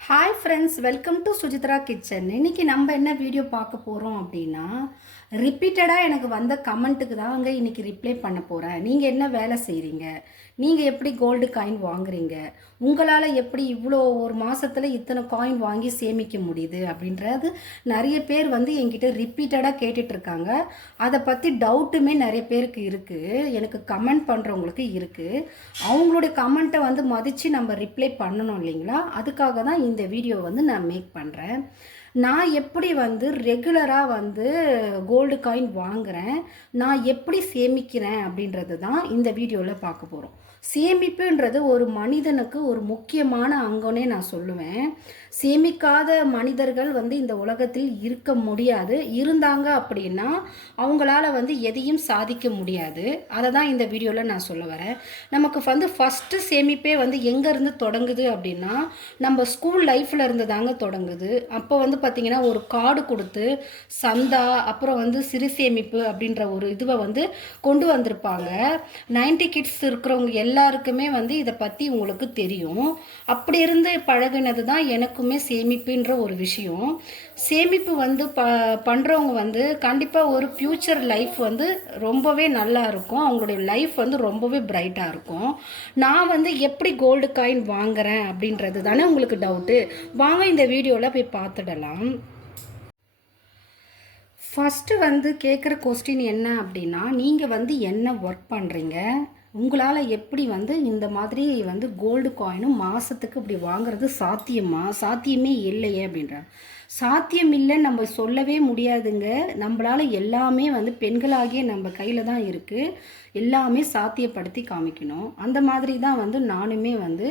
Hi friends welcome to Sujitra kitchen இன்னைக்கு நம்ம என்ன வீடியோ பார்க்க போகிறோம் அப்படின்னா ரிப்பீட்டடாக எனக்கு வந்த கமெண்ட்டுக்கு தாங்க இன்னைக்கு ரிப்ளை பண்ண போகிறேன் நீங்கள் என்ன வேலை செய்கிறீங்க நீங்கள் எப்படி கோல்டு காயின் வாங்குறீங்க? உங்களால் எப்படி இவ்வளோ ஒரு மாதத்தில் இத்தனை காயின் வாங்கி சேமிக்க முடியுது? அப்படின்றது நிறைய பேர் வந்து என்கிட்ட ரிப்பீட்டடாக கேட்டுட்ருக்காங்க. அதை பற்றி டவுட்டுமே நிறைய பேருக்கு இருக்குது எனக்கு கமெண்ட் பண்ணுறவங்களுக்கு இருக்குது அவங்களுடைய கமெண்ட்டை வந்து மதித்து நம்ம ரிப்ளை பண்ணணும் இல்லைங்களா? அதுக்காக தான் இந்த வீடியோ வந்து நான் மேக் பண்ணுறேன் நான் எப்படி வந்து ரெகுலராக வந்து கோல்டு காயின் வாங்குகிறேன் நான் எப்படி சேமிக்கிறேன்? அப்படின்றது தான் இந்த வீடியோவில் பார்க்க போகிறோம் சேமிப்புன்றது ஒரு மனிதனுக்கு ஒரு முக்கியமான அங்கம்னே நான் சொல்லுவேன். சேமிக்காத மனிதர்கள் வந்து இந்த உலகத்தில் இருக்க முடியாது. இருந்தாங்க அப்படின்னா அவங்களால வந்து எதையும் சாதிக்க முடியாது. அதை தான் இந்த வீடியோவில் நான் சொல்ல வரேன். நமக்கு வந்து ஃபஸ்ட்டு சேமிப்பே வந்து எங்கேருந்து தொடங்குது அப்படின்னா நம்ம ஸ்கூல் லைஃப்பில் இருந்து தாங்க தொடங்குது. அப்போ வந்து பார்த்திங்கன்னா ஒரு கார்டு கொடுத்து சந்தா அப்புறம் வந்து சிறு சேமிப்பு அப்படின்ற ஒரு இதுவை வந்து கொண்டு வந்திருப்பாங்க. நைன்டி கிட்ஸ் இருக்கிறவங்க எல்லாருக்குமே வந்து இதை பற்றி உங்களுக்கு தெரியும். அப்படி இருந்து பழகினது தான் எனக்குமே சேமிப்புன்ற ஒரு விஷயம். சேமிப்பு வந்து ப பண்ணுறவங்க வந்து கண்டிப்பாக ஒரு ஃப்யூச்சர் லைஃப் வந்து ரொம்பவே நல்லா இருக்கும். அவங்களுடைய லைஃப் வந்து ரொம்பவே பிரைட்டாக இருக்கும். நான் வந்து எப்படி கோல்டு காயின் வாங்குறேன் அப்படின்றது தானே உங்களுக்கு டவுட்டு வாங்க இந்த வீடியோவில் போய் பார்த்துடலாம். ஃபஸ்ட்டு வந்து கேட்குற கொஸ்டின் என்ன அப்படின்னா நீங்கள் வந்து என்ன ஒர்க் பண்ணுறீங்க உங்களால் எப்படி வந்து இந்த மாதிரி வந்து கோல்டு காயினும் மாதத்துக்கு இப்படி வாங்குறது சாத்தியமா? சாத்தியமே இல்லையே அப்படின்றாங்க சாத்தியம் இல்லைன்னு நம்ம சொல்லவே முடியாதுங்க. நம்மளால் எல்லாமே வந்து பெண்களாகிய நம்ம கையில் தான் இருக்குது எல்லாமே சாத்தியப்படுத்தி காமிக்கணும். அந்த மாதிரி தான் வந்து நானுமே வந்து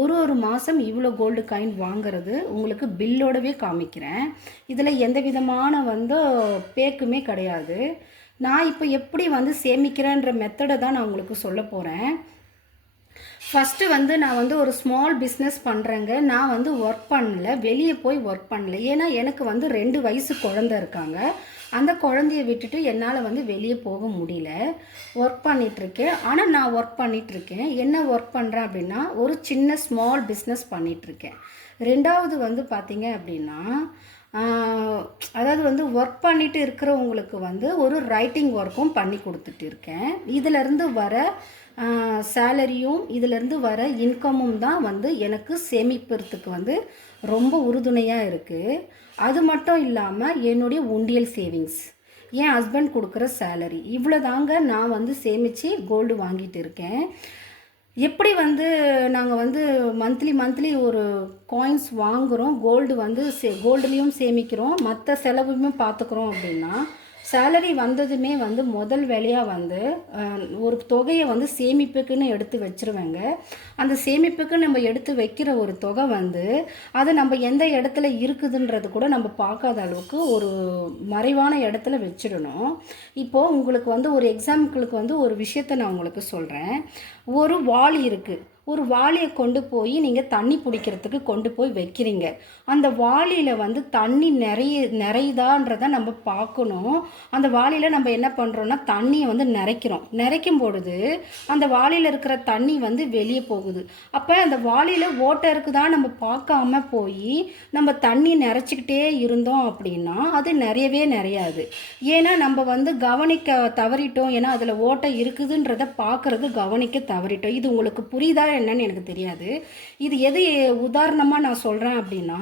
ஒரு ஒரு மாதம் இவ்வளோ கோல்டு காயின் வாங்குறது உங்களுக்கு பில்லோடவே காமிக்கிறேன். இதில் எந்த விதமான வந்து பேக்குமே கிடையாது. நான் இப்போ எப்படி வந்து சேமிக்கிறேன்ற மெத்தடை தான் நான் உங்களுக்கு சொல்ல போகிறேன் ஃபஸ்ட்டு வந்து நான் வந்து ஒரு ஸ்மால் பிஸ்னஸ் பண்ணுறேங்க நான் வந்து ஒர்க் பண்ணல. வெளியே போய் ஒர்க் பண்ணல. ஏன்னா எனக்கு வந்து ரெண்டு வயசு குழந்த இருக்காங்க. அந்த குழந்தைய விட்டுட்டு என்னால் வந்து வெளியே போக முடியல. ஒர்க் பண்ணிகிட்ருக்கேன் ஆனால் நான் ஒர்க் பண்ணிகிட்ருக்கேன் என்ன ஒர்க் பண்ணுறேன் அப்படின்னா ஒரு சின்ன ஸ்மால் பிஸ்னஸ் பண்ணிகிட்ருக்கேன் ரெண்டாவது வந்து பார்த்தீங்க அப்படின்னா அதாவது வந்து ஒர்க் பண்ணிட்டு இருக்கிறவங்களுக்கு வந்து ஒரு ரைட்டிங் ஒர்க்கும் பண்ணி கொடுத்துட்டு இருக்கேன். இதிலேருந்து வர சேலரியும் இதிலேருந்து வர இன்கமும் தான் வந்து எனக்கு சேமிப்பதற்கு வந்து ரொம்ப உறுதுணையாக இருக்குது அது மட்டும் இல்லாமல் என்னுடைய உண்டியல் சேவிங்ஸ் என் ஹஸ்பண்ட் கொடுக்குற சேலரி இவ்வளோ தாங்க நான் வந்து சேமித்து கோல்டு வாங்கிட்டு இருக்கேன். எப்படி வந்து நாங்கள் வந்து மந்த்லி மந்த்லி ஒரு காயின்ஸ் வாங்குகிறோம் கோல்டு வந்து சே கோல்டுலேயும் சேமிக்கிறோம் மற்ற செலவுமே பார்த்துக்குறோம் அப்படின்னா சேலரி வந்ததுமே வந்து முதல் வேலையாக வந்து ஒரு தொகையை வந்து சேமிப்புக்குன்னு எடுத்து வச்சிருவேங்க. அந்த சேமிப்புக்கு நம்ம எடுத்து வைக்கிற ஒரு தொகை வந்து அது நம்ம எந்த இடத்துல இருக்குதுன்றது கூட நம்ம பார்க்காத அளவுக்கு ஒரு மறைவான இடத்துல வச்சிடணும். இப்போது உங்களுக்கு வந்து ஒரு எக்ஸாம்பிளுக்கு வந்து ஒரு விஷயத்த நான் உங்களுக்கு சொல்கிறேன் ஒரு வால் இருக்குது ஒரு வாளியை கொண்டு போய் நீங்கள் தண்ணி பிடிக்கிறதுக்கு கொண்டு போய் வைக்கிறீங்க. அந்த வாளியில் வந்து தண்ணி நிறைய நிறையுதான்றதை நம்ம பார்க்கணும். அந்த வாளியில் நம்ம என்ன பண்ணுறோன்னா தண்ணியை வந்து நிறைக்கிறோம். நிறைக்கும் பொழுது அந்த வாளியில் இருக்கிற தண்ணி வந்து வெளியே போகுது. அப்போ அந்த வாளியில் ஓட்டை இருக்குதா நம்ம பார்க்காம போய் நம்ம தண்ணி நிறைச்சிக்கிட்டே இருந்தோம் அப்படின்னா அது நிறையவே நிறையாது. ஏன்னா நம்ம வந்து கவனிக்க தவறிட்டோம். ஏன்னா அதில் ஓட்டை இருக்குதுன்றத பார்க்கறது கவனிக்க தவறிட்டோம். இது உங்களுக்கு புரியுதா என்னன்னு எனக்கு தெரியாது. இது எது உதாரணமாக நான் சொல்கிறேன் அப்படின்னா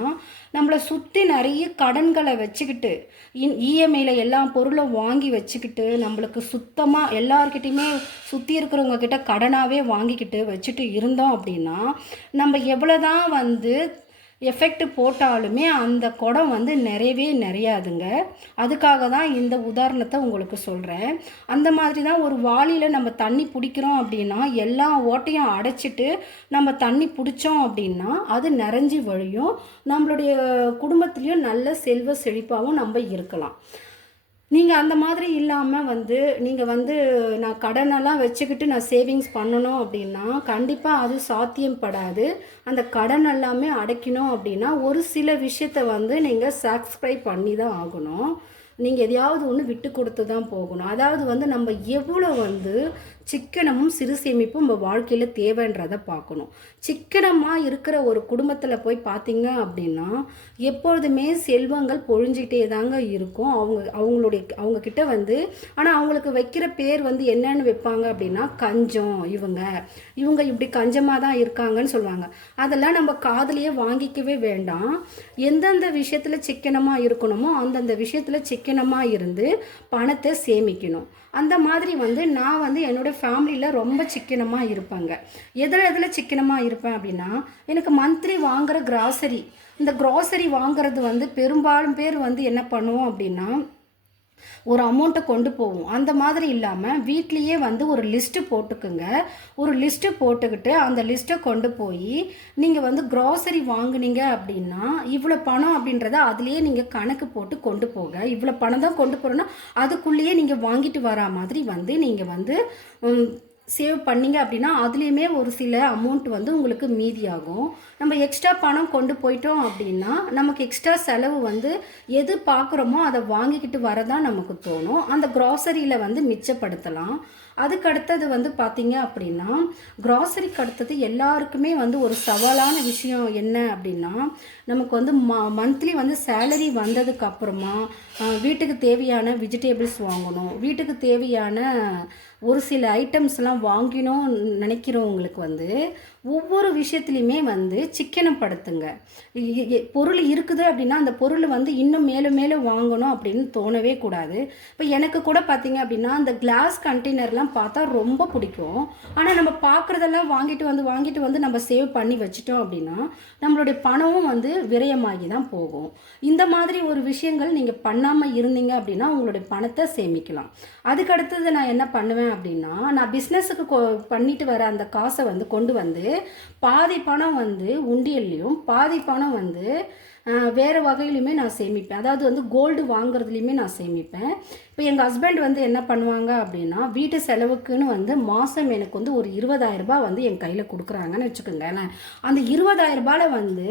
நம்மளை சுற்றி நிறைய கடன்களை வச்சுக்கிட்டு இன் இஎம்ஐயில் எல்லா பொருளும் வாங்கி வச்சுக்கிட்டு நம்மளுக்கு சுத்தமாக எல்லார்கிட்டையுமே சுற்றி இருக்கிறவங்க கிட்ட கடனாகவே வாங்கிக்கிட்டு வச்சுட்டு இருந்தோம் அப்படின்னா நம்ம எவ்வளோ தான் வந்து எஃபெக்ட் போட்டாலுமே அந்த குடம் வந்து நிறையவே நிறையாதுங்க. அதுக்காக தான் இந்த உதாரணத்தை உங்களுக்கு சொல்கிறேன் அந்த மாதிரி தான் ஒரு வாளியில் நம்ம தண்ணி பிடிக்கிறோம் அப்படின்னா எல்லா ஓட்டையும் அடைச்சிட்டு நம்ம தண்ணி பிடிச்சோம் அப்படின்னா அது நிறைஞ்சி வழியும். நம்மளுடைய குடும்பத்துலேயும் நல்ல செல்வ செழிப்பாகவும் நம்ம இருக்கலாம். நீங்கள் அந்த மாதிரி இல்லாமல் வந்து நீங்கள் வந்து நான் கடனெல்லாம் வச்சுக்கிட்டு நான் சேவிங்ஸ் பண்ணணும் அப்படின்னா கண்டிப்பாக அது சாத்தியப்படாது அந்த கடன் எல்லாமே அடைக்கணும் அப்படின்னா ஒரு சில விஷயத்த வந்து நீங்கள் சாக்ஸ்கிரைப் பண்ணி தான் ஆகணும். நீங்கள் எதையாவது ஒன்று விட்டு கொடுத்து தான் போகணும். அதாவது வந்து நம்ம எவ்வளோ வந்து சிக்கனமும் சிறு சேமிப்பும் நம்ம வாழ்க்கையில் தேவைன்றதை பார்க்கணும். சிக்கனமாக இருக்கிற ஒரு குடும்பத்தில் போய் பார்த்தீங்க அப்படின்னா எப்பொழுதுமே செல்வங்கள் பொழிஞ்சிக்கிட்டே தாங்க இருக்கும். அவங்க அவங்களுடைய அவங்கக்கிட்ட வந்து ஆனால் அவங்களுக்கு வைக்கிற பேர் வந்து என்னன்னு வைப்பாங்க அப்படின்னா கஞ்சம் இவங்க. இவங்க இப்படி கஞ்சமாக தான் இருக்காங்கன்னு சொல்லுவாங்க. அதெல்லாம் நம்ம காதுலயே வாங்கிக்கவே வேண்டாம். எந்தெந்த விஷயத்தில் சிக்கனமாக இருக்கணுமோ அந்தந்த விஷயத்தில் சிக்கனமாக இருந்து பணத்தை சேமிக்கணும். அந்த மாதிரி வந்து நான் வந்து என்னோட ஃபேமிலியில் ரொம்ப சிக்கனமாக இருப்பேங்க. எதில் எதில் சிக்கனமாக இருப்பேன் அப்படின்னா எனக்கு மந்த்லி வாங்குகிற கிராசரி இந்த கிராசரி வாங்குறது வந்து பெரும்பாலும் பேர் வந்து என்ன பண்ணுவோம் அப்படின்னா ஒரு அமௌண்ட்டை கொண்டு போவோம். அந்த மாதிரி இல்லாமல் வீட்லேயே வந்து ஒரு லிஸ்ட்டு போட்டுக்குங்க. ஒரு லிஸ்ட்டு போட்டுக்கிட்டு அந்த லிஸ்ட்டை கொண்டு போய் நீங்கள் வந்து க்ராசரி வாங்குனீங்க அப்படின்னா இவ்வளோ பணம் அப்படின்றத அதுலேயே நீங்கள் கணக்கு போட்டு கொண்டு போங்க. இவ்வளோ பணம் தான் கொண்டு போகிறோன்னா அதுக்குள்ளேயே நீங்கள் வாங்கிட்டு வரா மாதிரி வந்து நீங்கள் வந்து சேவ் பண்ணிங்க அப்படின்னா அதுலேயுமே ஒரு சில அமௌண்ட் வந்து உங்களுக்கு மீதியாகும். நம்ம எக்ஸ்ட்ரா பணம் கொண்டு போயிட்டோம் அப்படின்னா நமக்கு எக்ஸ்ட்ரா செலவு வந்து எது பார்க்குறோமோ அதை வாங்கிக்கிட்டு வரதான் நமக்கு தோணும். அந்த க்ராசரியில் வந்து மிச்சப்படுத்தலாம். அதுக்கு அடுத்தது வந்து பார்த்தீங்க அப்படின்னா க்ராசரிக்கு அடுத்தது எல்லாருக்குமே வந்து ஒரு சவாலான விஷயம் என்ன அப்படின்னா நமக்கு வந்து ம மந்த்லி வந்து சேலரி வந்ததுக்கு அப்புறமா வீட்டுக்கு தேவையான வெஜிடேபிள்ஸ் வாங்கணும். வீட்டுக்கு தேவையான ஒரு சில ஐட்டம்ஸ்லாம் வாங்கினோம் நினைக்கிறவங்களுக்கு வந்து ஒவ்வொரு விஷயத்துலையுமே வந்து சிக்கனப்படுத்துங்க. பொருள் இருக்குது அப்படின்னா அந்த பொருள் வந்து இன்னும் மேலும் மேலும் வாங்கணும் அப்படின்னு தோணவே கூடாது. இப்போ எனக்கு கூட பார்த்தீங்க அப்படின்னா அந்த கிளாஸ் கண்டெய்னர்லாம் பார்த்தா ரொம்ப பிடிக்கும். ஆனால் நம்ம பார்க்குறதெல்லாம் வாங்கிட்டு வந்து வாங்கிட்டு வந்து நம்ம சேவ் பண்ணி வச்சிட்டோம் அப்படின்னா நம்மளுடைய பணமும் வந்து விரயமாகி தான் போகும். இந்த மாதிரி ஒரு விஷயங்கள் நீங்கள் பண்ணாமல் இருந்தீங்க அப்படின்னா உங்களுடைய பணத்தை சேமிக்கலாம். அதுக்கு அடுத்தது நான் என்ன பண்ணுவேன் அப்படின்னா நான் பிஸ்னஸுக்கு கொ பண்ணிட்டு வர அந்த காசை வந்து கொண்டு வந்து பாதி பணம் வந்து உண்டியல்லையும் பாதி பணம் வந்து வேறு வகையிலுமே நான் சேமிப்பேன். அதாவது வந்து கோல்டு வாங்குறதுலையுமே நான் சேமிப்பேன். இப்போ எங்கள் ஹஸ்பண்ட் வந்து என்ன பண்ணுவாங்க அப்படின்னா வீட்டு செலவுக்குன்னு வந்து மாதம் எனக்கு வந்து ஒரு இருபதாயிரரூபா வந்து என் கையில் கொடுக்குறாங்கன்னு வச்சுக்கோங்களேன். அந்த இருபதாயிரரூபாவில் வந்து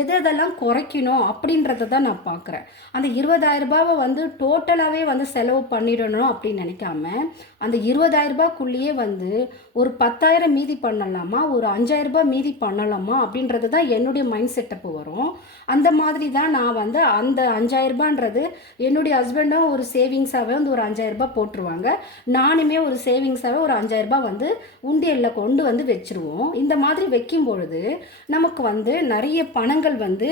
எதெல்லாம் குறைக்கணும் அப்படின்றத தான் நான் பார்க்குறேன் அந்த இருபதாயிரரூபாவை வந்து டோட்டலாகவே வந்து செலவு பண்ணிடணும் அப்படின்னு நினைக்காம அந்த இருபதாயிரரூபாக்குள்ளேயே வந்து ஒரு பத்தாயிரம் மீதி பண்ணலாமா ஒரு அஞ்சாயிரரூபா மீதி பண்ணலாமா அப்படின்றது தான் என்னுடைய மைண்ட் செட்டப்பு வரும். அந்த மாதிரி தான் நான் வந்து அந்த 5000 ரூபான்றது என்னுடைய ஹஸ்பண்டும் ஒரு சேவிங்ஸாகவே வந்து ஒரு அஞ்சாயிரரூபா போட்டுருவாங்க. நானுமே ஒரு சேவிங்ஸாகவே ஒரு 5000 ரூபாய் வந்து உண்டியலில் கொண்டு வந்து வச்சிருவோம். இந்த மாதிரி வைக்கும் பொழுது நமக்கு வந்து நிறைய பணங்கள் வந்து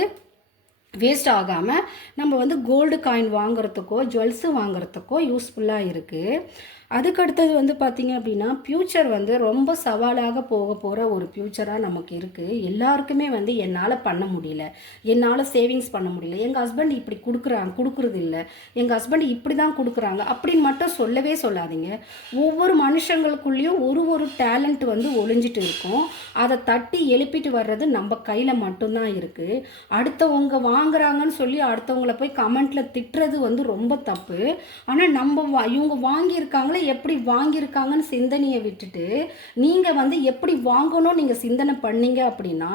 வேஸ்ட் ஆகாமல் நம்ம வந்து கோல்டு காயின் வாங்குறதுக்கோ ஜுவல்ஸு வாங்குறதுக்கோ யூஸ்ஃபுல்லாக இருக்குது அதுக்கு அடுத்தது வந்து பார்த்திங்க அப்படின்னா ஃப்யூச்சர் வந்து ரொம்ப சவாலாக போக போகிற ஒரு ஃப்யூச்சராக நமக்கு இருக்குது எல்லாருக்குமே வந்து என்னால் பண்ண முடியல. என்னால் சேவிங்ஸ் பண்ண முடியல. எங்கள் ஹஸ்பண்ட் இப்படி கொடுக்குறாங்க கொடுக்குறது இல்லை. எங்கள் ஹஸ்பண்ட் இப்படி தான் கொடுக்குறாங்க அப்படின்னு மட்டும் சொல்லவே சொல்லாதீங்க. ஒவ்வொரு மனுஷங்களுக்குள்ளேயும் ஒரு ஒரு டேலண்ட் வந்து ஒளிஞ்சிட்டு இருக்கும். அதை தட்டி எழுப்பிட்டு வர்றது நம்ம கையில் மட்டும்தான் இருக்குது அடுத்தவங்க வாங்குறாங்கன்னு சொல்லி அடுத்தவங்கள போய் கமெண்ட்டில் திட்டுறது வந்து ரொம்ப தப்பு. ஆனால் நம்ம வா- இவங்க வாங்கியிருக்காங்களே எப்படி வாங்கியிருக்காங்கன்னு சிந்தனையை விட்டுட்டு நீங்கள் வந்து எப்படி வாங்கணும் நீங்கள் சிந்தனை பண்ணீங்க அப்படின்னா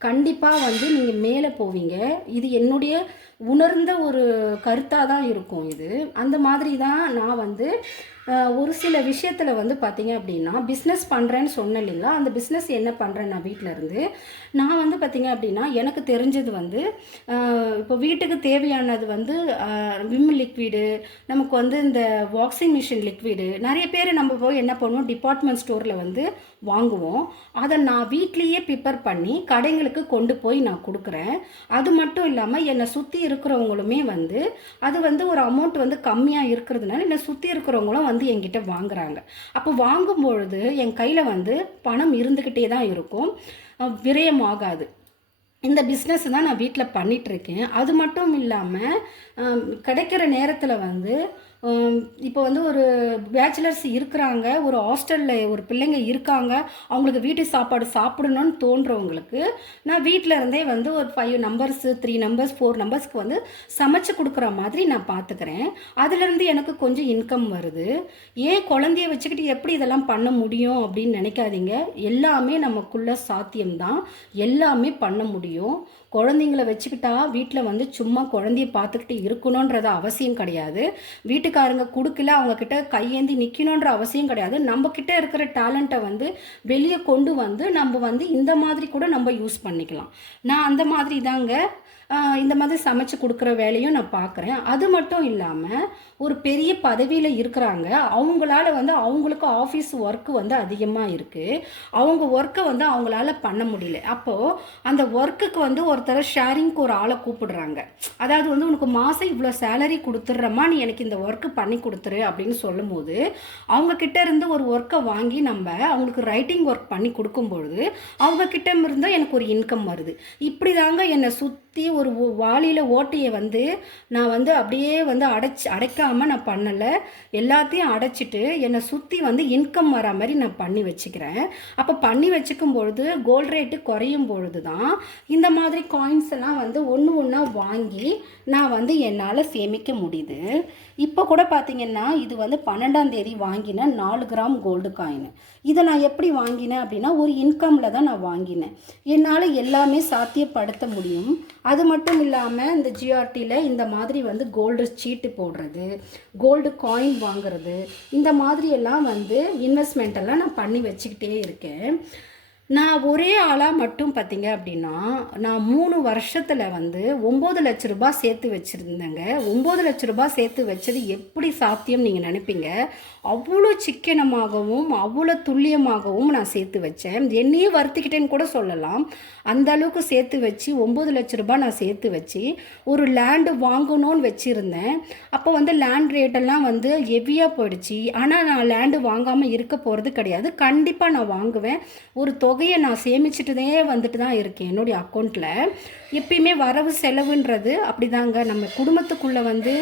கண்டிப்பாக வந்து நீங்கள் மேலே போவீங்க. இது என்னுடைய உணர்ந்த ஒரு கருத்தாக தான் இருக்கும் இது. அந்த மாதிரி தான் நான் வந்து ஒரு சில விஷயத்தில் வந்து பார்த்தீங்க அப்படின்னா பிஸ்னஸ் பண்ணுறேன்னு சொன்னேன் இல்லைங்களா? அந்த பிஸ்னஸ் என்ன பண்ணுறேன் நான் வீட்டிலேருந்து நான் வந்து பார்த்தீங்க அப்படின்னா எனக்கு தெரிஞ்சது வந்து இப்போ வீட்டுக்கு தேவையானது வந்து விம் லிக்விடு நமக்கு வந்து இந்த வாஷிங் மிஷின் லிக்விடு நிறைய பேர் நம்ம போய் என்ன பண்ணுவோம் டிபார்ட்மெண்ட் ஸ்டோரில் வந்து வாங்குவோம். அதை நான் வீட்லேயே ப்ரிப்பேர் பண்ணி கடைங்களுக்கு கொண்டு போய் நான் கொடுக்குறேன். அது மட்டும் இல்லாமல் என்னை சுற்றி இருக்கிறவங்களுமே வந்து அது வந்து ஒரு அமௌண்ட் வந்து கம்மியாக இருக்கிறதுனால என்னை சுற்றி இருக்கிறவங்களும் வந்து என்கிட்ட வாங்குறாங்க. அப்போ வாங்கும் பொழுது என் கையில் வந்து பணம் இருந்துக்கிட்டே தான் இருக்கும். விரயமாகாது இந்த பிஸ்னஸ் தான் நான் வீட்டில் பண்ணிகிட்ருக்கேன் அது மட்டும் இல்லாமல் கிடைக்கிற நேரத்தில் வந்து இப்போ வந்து ஒரு பேச்சுலர்ஸ் இருக்கிறாங்க ஒரு ஹாஸ்டலில் ஒரு பிள்ளைங்க இருக்காங்க அவங்களுக்கு வீட்டு சாப்பாடு சாப்பிடணும்னு தோன்றவங்களுக்கு நான் வீட்டில் இருந்தே வந்து ஒரு five numbers three numbers four நம்பர்ஸ்க்கு வந்து சமைச்சு கொடுக்குற மாதிரி நான் பார்த்துக்கிறேன் அதுலேருந்து எனக்கு கொஞ்சம் இன்கம் வருது. ஏன் குழந்தைய வச்சுக்கிட்டு எப்படி இதெல்லாம் பண்ண முடியும் அப்படின்னு நினைக்காதீங்க. எல்லாமே நமக்குள்ள சாத்தியம்தான். எல்லாமே பண்ண முடியும். குழந்தைங்கள வச்சுக்கிட்டா வீட்டில் வந்து சும்மா குழந்தைய பார்த்துக்கிட்டு இருக்கணுன்றது அவசியம் கிடையாது. வீட்டுக்காரங்க கொடுக்கல அவங்கக்கிட்ட கையேந்தி நிற்கணுன்ற அவசியம் கிடையாது. நம்மக்கிட்ட இருக்கிற டேலண்ட்டை வந்து வெளியே கொண்டு வந்து நம்ம வந்து இந்த மாதிரி கூட நம்ம யூஸ் பண்ணிக்கலாம். நான் அந்த மாதிரி தாங்க இந்த மாதிரி சமைச்சு கொடுக்குற வேலையும் நான் பார்க்குறேன். அது மட்டும் இல்லாமல் ஒரு பெரிய பதவியில் இருக்கிறாங்க. அவங்களால வந்து அவங்களுக்கு ஆஃபீஸ் ஒர்க்கு வந்து அதிகமாக இருக்குது அவங்க ஒர்க்கை வந்து அவங்களால பண்ண முடியல. அப்போது அந்த ஒர்க்குக்கு வந்து ஒருத்தர் ஷேரிங்க்கு ஒரு ஆளை கூப்பிடுறாங்க. அதாவது வந்து உனக்கு மாதம் இவ்வளோ சேலரி கொடுத்துட்றமா நீ எனக்கு இந்த ஒர்க்கு பண்ணி கொடுத்துரு. அப்படின்னு சொல்லும்போது அவங்கக்கிட்ட இருந்து ஒரு ஒர்க்கை வாங்கி நம்ம அவங்களுக்கு ரைட்டிங் ஒர்க் பண்ணி கொடுக்கும்பொழுது அவங்க கிட்ட எனக்கு ஒரு இன்கம் வருது. இப்படி தாங்க என்னை சுற்றி ஒரு வாளியில் ஓட்டையை வந்து நான் வந்து அப்படியே வந்து அடைச்சி அடைக்காமல் நான் பண்ணலை. எல்லாத்தையும் அடைச்சிட்டு என்னை சுற்றி வந்து இன்கம் வர மாதிரி நான் பண்ணி வச்சுக்கிறேன். அப்போ பண்ணி வச்சுக்கும் பொழுது கோல்ட் ரேட்டு குறையும் பொழுது தான் இந்த மாதிரி காயின்ஸ் எல்லாம் வந்து ஒன்று ஒன்றா வாங்கி நான் வந்து என்னால் சேமிக்க முடியுது. இப்போ கூட பார்த்தீங்கன்னா இது வந்து பன்னெண்டாம் தேதி வாங்கின நாலு கிராம் கோல்டு காயின் இதை நான் எப்படி வாங்கினேன் அப்படின்னா ஒரு இன்கமில் தான் நான் வாங்கினேன். என்னால் எல்லாமே சாத்தியப்படுத்த முடியும். அது மட்டும் இல்லாமல் இந்த ஜிஆர்டியில் இந்த மாதிரி வந்து கோல்டு சீட்டு போடுறது கோல்டு காயின் வாங்குறது இந்த மாதிரி எல்லாம் வந்து இன்வெஸ்ட்மெண்ட் எல்லாம் நான் பண்ணி வச்சுக்கிட்டே இருக்கேன். நான் ஒரே ஆளாக மட்டும் பார்த்தீங்க அப்படின்னா நான் மூணு வருஷத்தில் வந்து ஒம்பது லட்ச ரூபாய் சேர்த்து வச்சுருந்தேங்க. ஒம்பது லட்ச ரூபாய் சேர்த்து வச்சது எப்படி சாத்தியம் நீங்கள் நினைப்பீங்க? அவ்வளோ சிக்கனமாகவும் அவ்வளோ துல்லியமாகவும் நான் சேர்த்து வச்சேன். என்னையே வருத்திக்கிட்டேன்னு கூட சொல்லலாம். அந்த அளவுக்கு சேர்த்து வச்சு ஒம்பது லட்ச ரூபாய் நான் சேர்த்து வச்சு ஒரு லேண்டு வாங்கணும்னு வச்சுருந்தேன். அப்போ வந்து லேண்ட் ரேட்டெல்லாம் வந்து ஹெவியாக போயிடுச்சு. ஆனால் நான் லேண்டு வாங்காமல் இருக்க போகிறது கிடையாது. கண்டிப்பாக நான் வாங்குவேன். ஒரு தொகையை நான் சேமிச்சுட்டுதே வந்துட்டு தான் இருக்கேன் என்னுடைய அக்கௌண்ட்டில் எப்பயுமே வரவு செலவுன்றது அப்படிதாங்க. நம்ம குடும்பத்துக்குள்ளே வந்து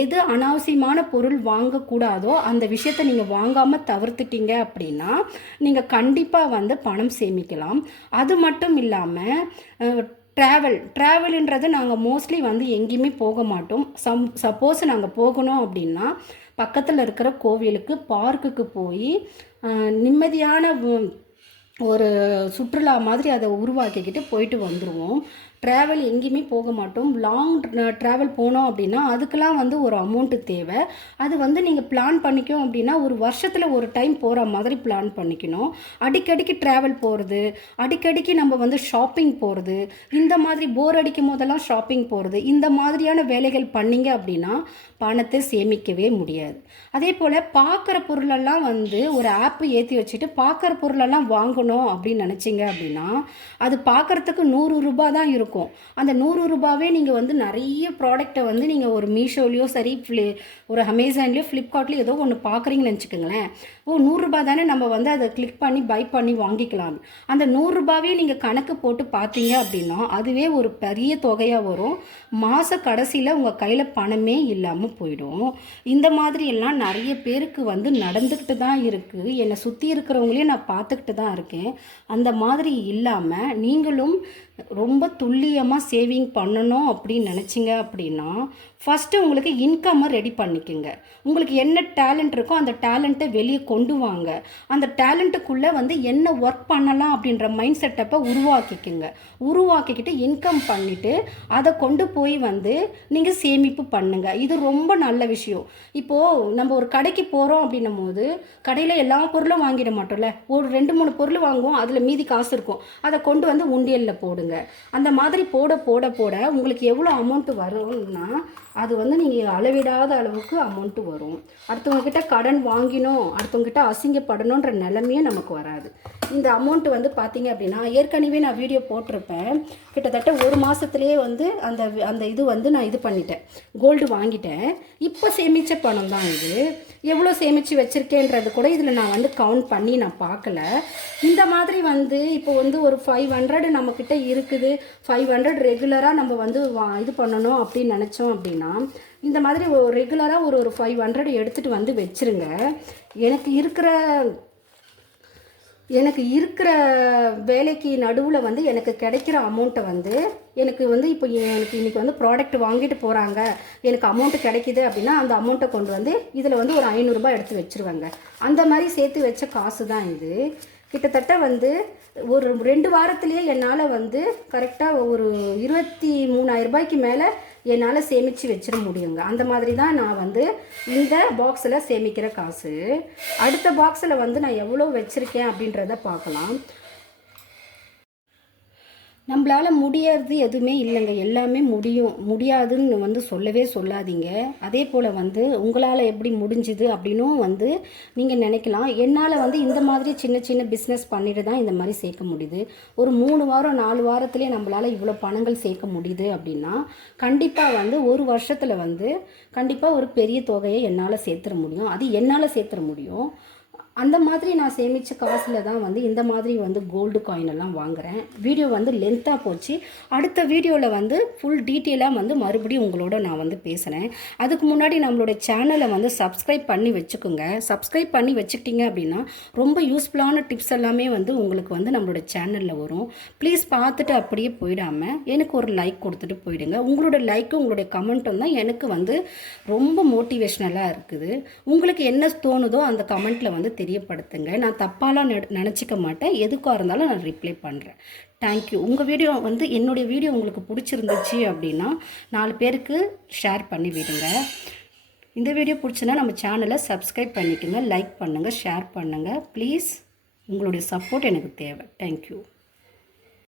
எது அனாவசியமான பொருள் வாங்கக்கூடாதோ அந்த விஷயத்தை நீங்கள் வாங்காமல் தவிர்த்துட்டீங்க அப்படின்னா நீங்கள் கண்டிப்பாக வந்து பணம் சேமிக்கலாம். அது மட்டும் இல்லாமல் ட்ராவல் ட்ராவலுன்றது நாங்கள் மோஸ்ட்லி வந்து எங்கேயுமே போக மாட்டோம். சம் சப்போஸ் நாங்கள் போகணும் அப்படின்னா பக்கத்தில் இருக்கிற கோவிலுக்கு பார்க்குக்கு போய் நிம்மதியான ஒரு சுற்றுலா மாதிரி அதை உருவாக்கிக்கிட்டு போயிட்டு வந்துடுவோம் ட்ராவல் எங்கேயுமே போக மாட்டோம். லாங் ட்ராவல் போனோம் அப்படின்னா அதுக்கெலாம் வந்து ஒரு அமௌண்ட்டு தேவை. அது வந்து நீங்கள் பிளான் பண்ணிக்கோ அப்படின்னா ஒரு வருஷத்தில் ஒரு டைம் போகிற மாதிரி பிளான் பண்ணிக்கணும். அடிக்கடிக்கு ட்ராவல் போகிறது அடிக்கடிக்கு நம்ம வந்து ஷாப்பிங் போகிறது இந்த மாதிரி போர் அடிக்கும் போதெல்லாம் ஷாப்பிங் போகிறது இந்த மாதிரியான வேலைகள் பண்ணீங்க அப்படின்னா பணத்தை சேமிக்கவே முடியாது. அதே போல் பார்க்குற பொருளெல்லாம் வந்து ஒரு ஆப்பு ஏற்றி வச்சுட்டு பார்க்குற பொருளெல்லாம் வாங்கணும் அப்படின்னு நினச்சிங்க அப்படின்னா அது பார்க்குறதுக்கு நூறு ரூபாய் தான் இருக்கும். இருக்கும். அந்த நூறு ரூபாவே நீங்கள் வந்து நிறைய ப்ராடக்ட்டை வந்து நீங்கள் ஒரு மீஷோலேயோ சரி ஃப்ளி ஒரு அமேசான்லேயோ ஃப்ளிப்கார்ட்லேயோ ஏதோ ஒன்று பார்க்குறீங்கன்னு வச்சுக்கோங்களேன். ஓ நூறுரூபா தானே நம்ம வந்து அதை கிளிக் பண்ணி பை பண்ணி வாங்கிக்கலாம் அந்த நூறுரூபாவே நீங்கள் கணக்கு போட்டு பார்த்தீங்க அப்படின்னா அதுவே ஒரு பெரிய தொகையாக வரும். மாத கடைசியில் உங்கள் கையில் பணமே இல்லாமல் போயிடும். இந்த மாதிரி எல்லாம் நிறைய பேருக்கு வந்து நடந்துக்கிட்டு தான் இருக்குது என்னை சுற்றி இருக்கிறவங்களையும் நான் பார்த்துக்கிட்டு தான் இருக்கேன். அந்த மாதிரி இல்லாமல் நீங்களும் ரொம்ப துல்லியமாக சேவிங் பண்ணணும் அப்படின்னு நினச்சிங்க அப்படின்னா ஃபஸ்ட்டு உங்களுக்கு இன்கம்மை ரெடி பண்ணிக்கோங்க. உங்களுக்கு என்ன டேலண்ட் இருக்கோ அந்த டேலண்ட்டை வெளியே கொண்டு வாங்க. அந்த டேலண்ட்டுக்குள்ளே வந்து என்ன ஒர்க் பண்ணலாம் அப்படின்ற மைண்ட் செட்டப்பை உருவாக்கிக்கோங்க. உருவாக்கிக்கிட்டு இன்கம் பண்ணிவிட்டு அதை கொண்டு போய் வந்து நீங்கள் சேமிப்பு பண்ணுங்க. இது ரொம்ப நல்ல விஷயம். இப்போது நம்ம ஒரு கடைக்கு போகிறோம் அப்படின்னும் போது கடையில் எல்லா பொருளும் வாங்கிட மாட்டோம்ல. ஒரு ரெண்டு மூணு பொருள் வாங்குவோம் அதில் மீதி காசு இருக்கும். அதை கொண்டு வந்து உண்டியலில் போடுங்க. அந்த மாதிரி போட போட போட உங்களுக்கு எவ்வளோ அமௌண்ட்டு வரும்னா அது வந்து நீங்கள் அளவிடாத அளவுக்கு அமௌண்ட்டு வரும். அடுத்தவங்க கிட்ட கடன் வாங்கினோம் அடுத்தவங்க கிட்ட அசிங்கப்படணுன்ற நிலமையே நமக்கு வராது. இந்த அமௌண்ட் வந்து பார்த்தீங்க அப்படின்னா ஏற்கனவே நான் வீடியோ போட்டிருப்பேன். கிட்டத்தட்ட ஒரு மாதத்துலேயே வந்து அந்த அந்த இது வந்து நான் இது பண்ணிட்டேன். கோல்டு வாங்கிட்டேன். இப்போ சேமித்த பணம் தான் இது. எவ்வளோ சேமித்து வச்சுருக்கேன்றது கூட இதில் நான் வந்து கவுண்ட் பண்ணி நான் பார்க்கல இந்த மாதிரி வந்து இப்போ வந்து ஒரு ஃபைவ் ஹண்ட்ரட் நம்மக்கிட்ட இருக்குது. ஃபைவ் ஹண்ட்ரட் ரெகுலராக நம்ம வந்து வா இது பண்ணணும் அப்படின்னு நினச்சோம் அப்படின்னா இந்த மாதிரி ஒரு ரெகுலராக ஒரு ஒரு ஃபைவ் ஹண்ட்ரட் எடுத்துகிட்டு வந்து வச்சுருங்க. எனக்கு இருக்கிற எனக்கு இருக்கிற வேலைக்கு நடுவில் வந்து எனக்கு கிடைக்கிற அமௌண்ட்டை வந்து எனக்கு வந்து இப்போ எனக்கு இன்றைக்கி வந்து ப்ராடக்ட் வாங்கிட்டு போகிறாங்க எனக்கு அமௌண்ட்டு கிடைக்கிது அப்படின்னா அந்த அமௌண்ட்டை கொண்டு வந்து இதில் வந்து ஒரு ஐநூறுரூபா எடுத்து வச்சுருவாங்க. அந்த மாதிரி சேர்த்து வச்ச காசு தான் இது. கிட்டத்தட்ட வந்து ஒரு ரெண்டு வாரத்துலேயே என்னால் வந்து கரெக்டாக ஒரு இருபத்தி மூணாயிரம் ரூபாய்க்கு மேலே என்னால் சேமித்து வச்சிட முடியுங்க. அந்த மாதிரி தான் நான் வந்து இந்த பாக்ஸில் சேமிக்கிற காசு. அடுத்த பாக்ஸில் வந்து நான் எவ்வளோ வச்சுருக்கேன் அப்படின்றத பார்க்கலாம். நம்மளால் முடியறது எதுவுமே இல்லைங்க. எல்லாமே முடியும். முடியாதுன்னு வந்து சொல்லவே சொல்லாதீங்க. அதே போல் வந்து உங்களால் எப்படி முடிஞ்சுது அப்படின்னும் வந்து நீங்கள் நினைக்கலாம். என்னால் வந்து இந்த மாதிரி சின்ன சின்ன பிஸ்னஸ் பண்ணிட்டு தான் இந்த மாதிரி சேர்க்க முடியுது. ஒரு மூணு வாரம் நாலு வாரத்திலே நம்மளால் இவ்வளோ பணங்கள் சேர்க்க முடியுது அப்படின்னா கண்டிப்பாக வந்து ஒரு வருஷத்தில் வந்து கண்டிப்பாக ஒரு பெரிய தொகையை என்னால் சேர்த்துட முடியும். அது என்னால் சேர்த்துட முடியும். அந்த மாதிரி நான் சேமித்த காசில் தான் வந்து இந்த மாதிரி வந்து கோல்டு காயின் எல்லாம் வாங்குகிறேன் வீடியோ வந்து லென்த்தாக போச்சு. அடுத்த வீடியோவில் வந்து ஃபுல் டீட்டெயிலாக வந்து மறுபடியும் உங்களோட நான் வந்து பேசுகிறேன் அதுக்கு முன்னாடி நம்மளோட சேனலை வந்து சப்ஸ்கிரைப் பண்ணி வச்சுக்கோங்க. சப்ஸ்கிரைப் பண்ணி வச்சுக்கிட்டிங்க அப்படின்னா ரொம்ப யூஸ்ஃபுல்லான டிப்ஸ் எல்லாமே வந்து உங்களுக்கு வந்து நம்மளோட சேனலில் வரும். ப்ளீஸ் பார்த்துட்டு அப்படியே போயிடாமல் எனக்கு ஒரு லைக் கொடுத்துட்டு போயிடுங்க. உங்களோட லைக்கும் உங்களுடைய கமெண்ட்டும் தான் எனக்கு வந்து ரொம்ப மோட்டிவேஷ்னலாக இருக்குது. உங்களுக்கு என்ன தோணுதோ அந்த கமெண்ட்டில் வந்து தெரியப்படுத்துங்க. நான் தப்பாலாம் நினச்சிக்க மாட்டேன். எதுக்காக இருந்தாலும் நான் ரிப்ளை பண்ணுறேன் தேங்க்யூ உங்கள் வீடியோ வந்து என்னுடைய வீடியோ உங்களுக்கு பிடிச்சிருந்துச்சு அப்படின்னா நாலு பேருக்கு ஷேர் பண்ணி விடுங்க. இந்த வீடியோ பிடிச்சுன்னா நம்ம சேனலை சப்ஸ்கிரைப் பண்ணிக்கோங்க லைக் பண்ணுங்கள் ஷேர் பண்ணுங்கள் ப்ளீஸ் உங்களுடைய சப்போர்ட் எனக்கு தேவை. தேங்க்யூ